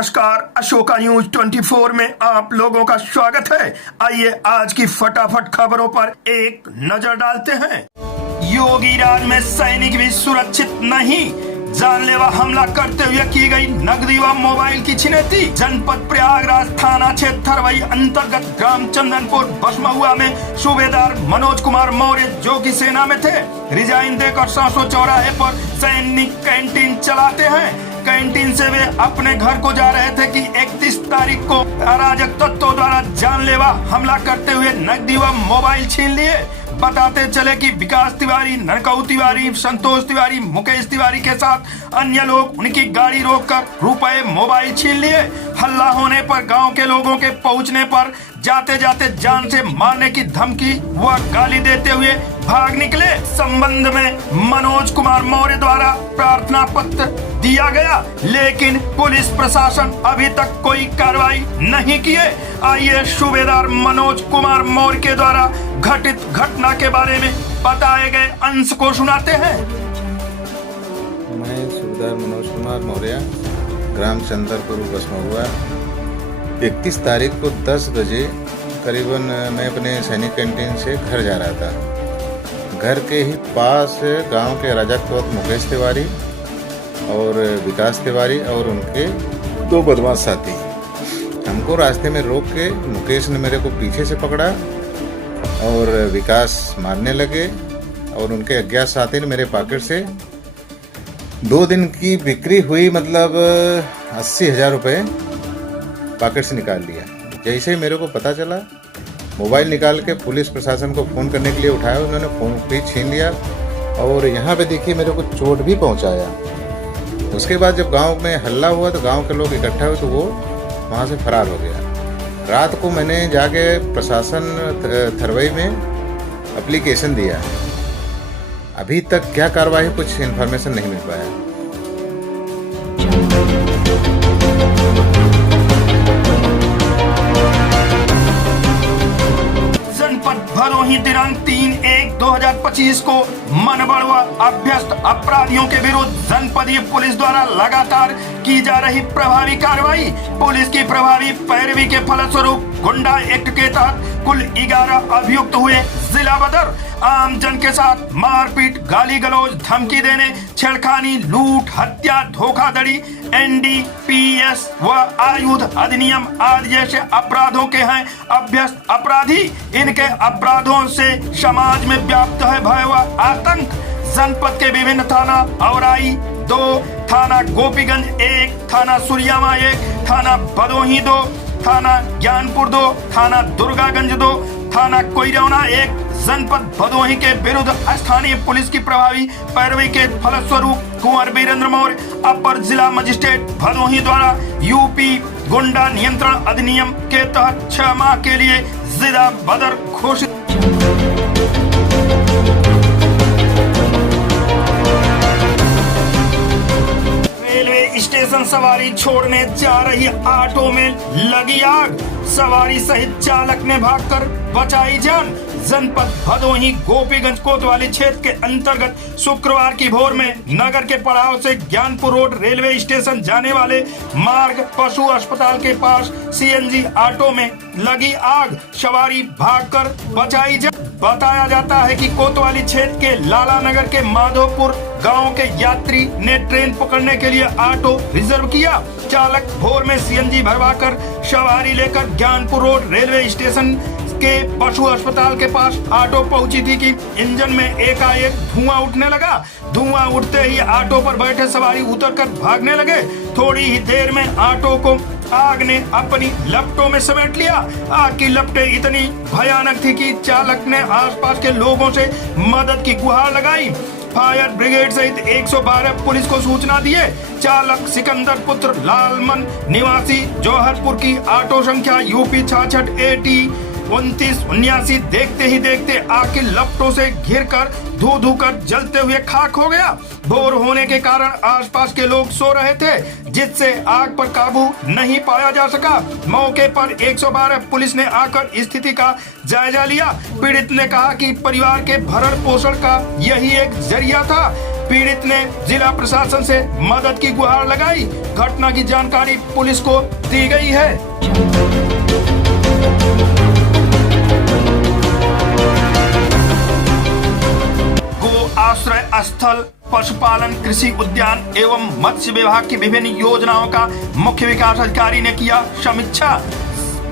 नमस्कार, अशोका न्यूज 24 में आप लोगों का स्वागत है। आइए आज की फटाफट खबरों पर एक नजर डालते हैं। योगी राज में सैनिक भी सुरक्षित नहीं, जानलेवा हमला करते हुए की गई नकदी व मोबाइल की छिनैती। जनपद प्रयागराज थाना क्षेत्र थरवई अंतर्गत ग्राम चंदनपुर बसमहुआ में सूबेदार मनोज कुमार मौर्य, जो कि सेना में थे, रिजाइन देकर 700 चौराहे पर सैनिक कैंटीन चलाते हैं। कैंटीन से वे अपने घर को जा रहे थे कि 31 तारीख को अराजक तत्वों द्वारा जानलेवा हमला करते हुए नकदी व मोबाइल छीन लिए। बताते चले कि विकास तिवारी, नरकऊ तिवारी, संतोष तिवारी, मुकेश तिवारी के साथ अन्य लोग उनकी गाड़ी रोककर रुपए, मोबाइल छीन लिए। हल्ला होने पर गांव के लोगों के पहुंचने पर जाते जाते जान से मारने की धमकी व गाली देते हुए भाग निकले। संबंध में मनोज कुमार मौर्य द्वारा प्रार्थना पत्र दिया गया, लेकिन पुलिस प्रशासन अभी तक कोई कार्रवाई नहीं किए। आइए सूबेदार मनोज कुमार मौर्य के द्वारा घटित घटना के बारे में बताए गए अंश को सुनाते हैं। मैं सूबेदार मनोज कुमार मौर्य, ग्राम चंदनपुर बसमहुआ, 31 तारीख को 10 बजे करीबन मैं अपने सैनिक कैंटीन से घर जा रहा था। घर के ही पास गांव के अराजक मुकेश तिवारी और विकास तिवारी और उनके 2 बदमाश साथी हमको रास्ते में रोक के मुकेश ने मेरे को पीछे से पकड़ा और विकास मारने लगे और उनके अज्ञात साथी ने मेरे पॉकेट से 2 दिन की बिक्री हुई, मतलब 80,000 रुपये पॉकेट से निकाल लिया। जैसे ही मेरे को पता चला, मोबाइल निकाल के पुलिस प्रशासन को फ़ोन करने के लिए उठाया, उन्होंने फ़ोन भी छीन लिया और यहाँ पे देखिए मेरे को चोट भी पहुँचाया। उसके बाद जब गांव में हल्ला हुआ तो गांव के लोग इकट्ठा हुए तो वो वहाँ से फरार हो गया। रात को मैंने जाके प्रशासन थरवई में एप्लीकेशन दिया, अभी तक क्या कार्रवाई कुछ इन्फॉर्मेशन नहीं मिल पाया। भदोही दिनांक 3/1/2025 को मनबड़ व अभ्यस्त अपराधियों के विरुद्ध जनपदीय पुलिस द्वारा लगातार की जा रही प्रभावी कार्रवाई। पुलिस की प्रभावी पैरवी के फलस्वरूप गुंडा एक्ट के तहत कुल 11 अभियुक्त हुए। जिला बदर आम जन के साथ मारपीट, गाली गलौज, धमकी देने, छेड़खानी, लूट, हत्या, धोखाधड़ी, NDPS व आयुध अधिनियम आदि जैसे अपराधों के हैं अभ्यस्त अपराधी। इनके अपराधों से समाज में व्याप्त है भय व आतंक। जनपद के विभिन्न थाना औराई 2, थाना गोपीगंज 1, थाना सुरियामा 1, थाना भदोही 2, थाना ज्ञानपुर 2, थाना दुर्गागंज 2, थाना कोइरौना 1, जनपद भदोही के विरुद्ध स्थानीय पुलिस की प्रभावी पैरवी के फलस्वरूप कुंवर वीरेंद्र मौर्य, अपर जिला मजिस्ट्रेट भदोही द्वारा यूपी गुंडा नियंत्रण अधिनियम के तहत 6 माह के लिए जिला बदर घोषित। रेलवे स्टेशन सवारी छोड़ने जा रही ऑटो में लगी आग, सवारी सहित चालक ने भागकर बचाई जान। जनपद भदोही गोपीगंज कोतवाली क्षेत्र के अंतर्गत शुक्रवार की भोर में नगर के पड़ाव से ज्ञानपुर रोड रेलवे स्टेशन जाने वाले मार्ग पशु अस्पताल के पास CNG ऑटो में लगी आग, सवारी भागकर बचाई जान। बताया जाता है कि कोतवाली क्षेत्र के लाला नगर के माधोपुर गांव के यात्री ने ट्रेन पकड़ने के लिए ऑटो रिजर्व किया। चालक भोर में CNG भरवाकर सवारी लेकर ज्ञानपुर रोड रेलवे स्टेशन के पशु अस्पताल के पास ऑटो पहुंची थी कि इंजन में एकाएक धुआं उठने लगा। धुआं उठते ही ऑटो पर बैठे सवारी उतरकर भागने लगे। थोड़ी ही देर में ऑटो को आग ने अपनी लपटों में समेट लिया। आग की लपटें इतनी भयानक थी कि चालक ने आसपास के लोगों से मदद की गुहार लगाई। फायर ब्रिगेड सहित 112 पुलिस को सूचना दिए। चालक सिकंदर पुत्र लालमन निवासी जौहरपुर की ऑटो संख्या UP 66 AT 2979 देखते ही देखते आग की लपटों से घिरकर धू कर जलते हुए खाक हो गया। भोर होने के कारण आसपास के लोग सो रहे थे, जिससे आग पर काबू नहीं पाया जा सका। मौके पर 112 पुलिस ने आकर स्थिति का जायजा लिया। पीड़ित ने कहा कि परिवार के भरण पोषण का यही एक जरिया था। पीड़ित ने जिला प्रशासन से मदद की गुहार लगाई। घटना की जानकारी पुलिस को दी गई है। गो आश्रय स्थल, पशुपालन, कृषि उद्यान एवं मत्स्य विभाग की विभिन्न योजनाओं का मुख्य विकास अधिकारी ने किया समीक्षा।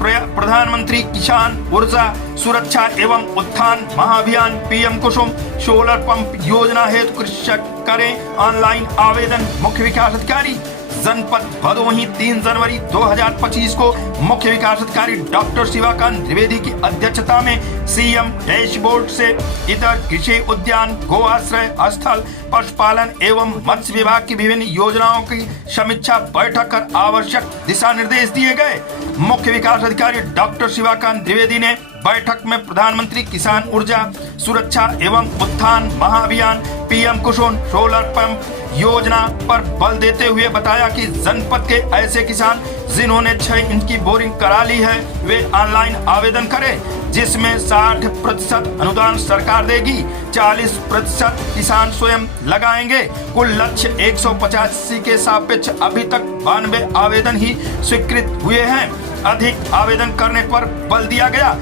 प्रधानमंत्री किसान ऊर्जा सुरक्षा एवं उत्थान महाअभियान पीएम कुसुम सोलर पंप योजना हेतु कृषक करें ऑनलाइन आवेदन। मुख्य विकास अधिकारी जनपद भदोही 3 जनवरी 2025 को मुख्य विकास अधिकारी डॉक्टर शिवाकांत द्विवेदी की अध्यक्षता में सीएम डैशबोर्ड से इतर कृषि उद्यान, गो आश्रय स्थल, पशुपालन एवं मत्स्य विभाग की विभिन्न योजनाओं की समीक्षा बैठक कर आवश्यक दिशा निर्देश दिए गए। मुख्य विकास अधिकारी डॉक्टर शिवाकांत द्विवेदी ने बैठक में प्रधानमंत्री किसान ऊर्जा सुरक्षा एवं उत्थान महाअभियान पीएम कुसुम सोलर पंप योजना पर बल देते हुए बताया कि जनपद के ऐसे किसान जिन्होंने 6 इंच की बोरिंग करा ली है वे ऑनलाइन आवेदन करें, जिसमें 60% अनुदान सरकार देगी, 40% किसान स्वयं लगाएंगे। कुल लक्ष्य 185 के सापेक्ष अभी तक 92 आवेदन ही स्वीकृत हुए हैं। अधिक आवेदन करने पर बल दिया गया।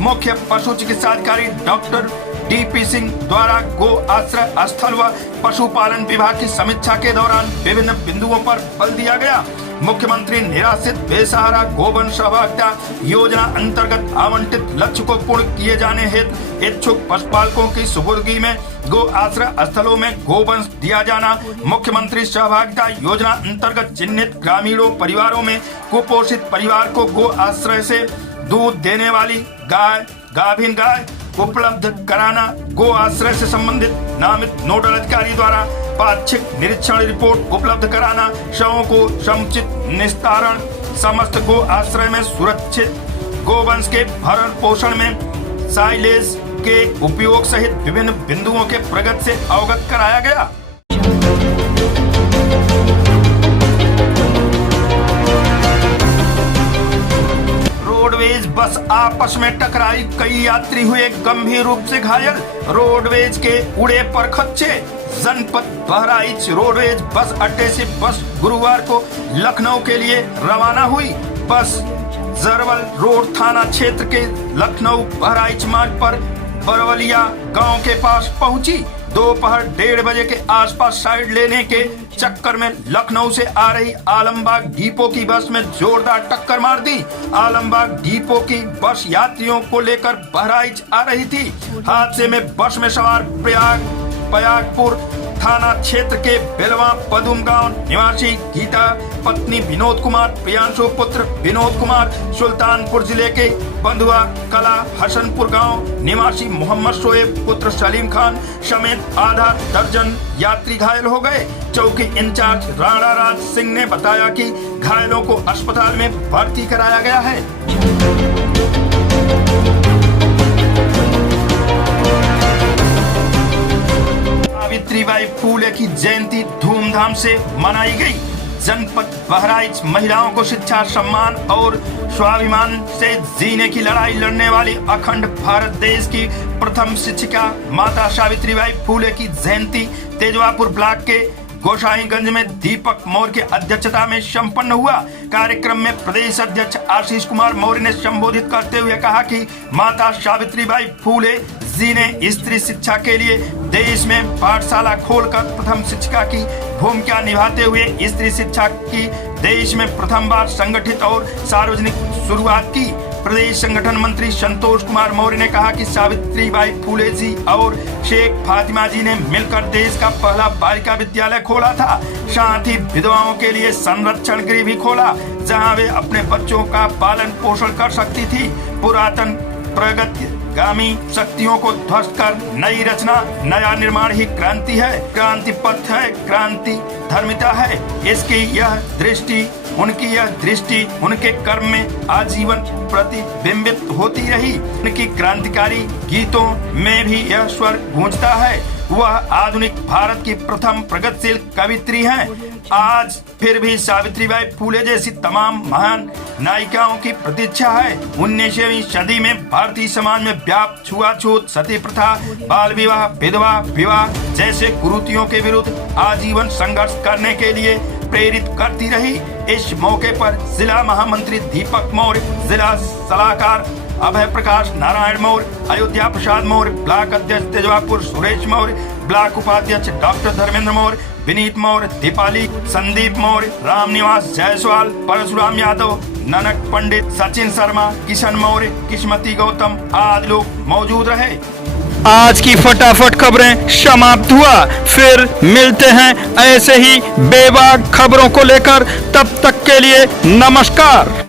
मुख्य पशु चिकित्सा अधिकारी डॉक्टर डीपी सिंह द्वारा गो आश्रय स्थल व पशुपालन विभाग की समीक्षा के दौरान विभिन्न बिंदुओं पर बल दिया गया। मुख्यमंत्री निराश्रित बेसहारा गोवंश सहभागिता योजना अंतर्गत आवंटित लक्ष्य को पूर्ण किए जाने हेतु इच्छुक पशुपालकों की सुपुर्दगी में गो आश्रय स्थलों में गोवंश दिया जाना। मुख्यमंत्री सहभागिता योजना अंतर्गत चिन्हित ग्रामीणों परिवारों में कुपोषित परिवार को गो आश्रय से दूध देने वाली गाय, गाभिन गाय उपलब्ध कराना। गो आश्रय से संबंधित नामित नोडल अधिकारी द्वारा पाक्षिक निरीक्षण रिपोर्ट उपलब्ध कराना। शवों को समुचित निस्तारण, समस्त गो आश्रय में सुरक्षित गोवंश के भरण पोषण में साइलेज के उपयोग सहित विभिन्न बिंदुओं के प्रगति से अवगत कराया गया। रोडवेज बस आपस में टकराई, कई यात्री हुए गंभीर रूप से घायल। रोडवेज के उड़े पर खच्चे। जनपद बहराइच रोडवेज बस अड्डे से बस गुरुवार को लखनऊ के लिए रवाना हुई। बस जरवल रोड थाना क्षेत्र के लखनऊ बहराइच मार्ग पर बरवलिया गांव के पास पहुंची। दोपहर 1:30 बजे के आसपास साइड लेने के चक्कर में लखनऊ से आ रही आलमबाग डिपो की बस में जोरदार टक्कर मार दी। आलमबाग डिपो की बस यात्रियों को लेकर बहराइच आ रही थी। हादसे में बस में सवार पयागपुर थाना क्षेत्र के बेलवा पदुम गांव निवासी गीता पत्नी विनोद कुमार, प्रियांशु पुत्र विनोद कुमार, सुल्तानपुर जिले के बंधुआ कला हसनपुर गांव निवासी मोहम्मद शोएब पुत्र सलीम खान समेत आधा दर्जन यात्री घायल हो गए। चौकी इंचार्ज राणा राज सिंह ने बताया कि घायलों को अस्पताल में भर्ती कराया गया है। सावित्रीबाई फूले की जयंती धूमधाम से मनाई गई। जनपद बहराइच महिलाओं को शिक्षा, सम्मान और स्वाभिमान से जीने की लड़ाई लड़ने वाली अखंड भारत देश की प्रथम शिक्षिका माता सावित्रीबाई फूले की जयंती तेजवापुर ब्लॉक के गोसाईगंज में दीपक मौर्य की अध्यक्षता में संपन्न हुआ। कार्यक्रम में प्रदेश अध्यक्ष आशीष कुमार मौर्य ने संबोधित करते हुए कहा कि माता सावित्रीबाई फूले जी ने स्त्री शिक्षा के लिए देश में पाठशाला खोलकर प्रथम शिक्षिका की भूमिका निभाते हुए स्त्री शिक्षा की देश में प्रथम बार संगठित और सार्वजनिक शुरुआत की। प्रदेश संगठन मंत्री संतोष कुमार मौर्य ने कहा कि सावित्रीबाई फूले जी और शेख फातिमा जी ने मिलकर देश का पहला बालिका विद्यालय खोला था। साथ ही विधवाओं के लिए संरक्षण गृह भी खोला, जहां वे अपने बच्चों का पालन पोषण कर सकती थी। पुरातन प्रगतिगामी शक्तियों को ध्वस्त कर नई रचना, नया निर्माण ही क्रांति है। क्रांति पथ है, क्रांति धर्मिता है। इसकी यह दृष्टि उनकी यह दृष्टि उनके कर्म में आजीवन प्रतिबिंबित होती रही। उनकी क्रांतिकारी गीतों में भी यह स्वर गूंजता है। वह आधुनिक भारत की प्रथम प्रगतिशील कवित्री हैं। आज फिर भी सावित्रीबाई फूले जैसी तमाम महान नायिकाओं की प्रतीक्षा है। 19वीं सदी में भारतीय समाज में व्याप्त छुआछूत, सती प्रथा, बाल विवाह, विधवा विवाह जैसे कुरीतियों के विरुद्ध आजीवन संघर्ष करने के लिए प्रेरित करती रही। इस मौके पर जिला महामंत्री दीपक मौर्य, जिला सलाहकार अभय प्रकाश नारायण मौर्य, अयोध्या प्रसाद मौर्य, ब्लॉक अध्यक्ष तेजवापुर सुरेश मौर्य, ब्लॉक उपाध्यक्ष डॉक्टर धर्मेंद्र मौर्य, विनीत मौर्य, दीपाली, संदीप मौर्य, रामनिवास जायसवाल, परशुराम यादव, ननक पंडित, सचिन शर्मा, किशन मौर्य, किस्मती गौतम आदि लोग मौजूद रहे। आज की फटाफट खबरें समाप्त हुआ। फिर मिलते हैं ऐसे ही बेबाक खबरों को लेकर। तब तक के लिए नमस्कार।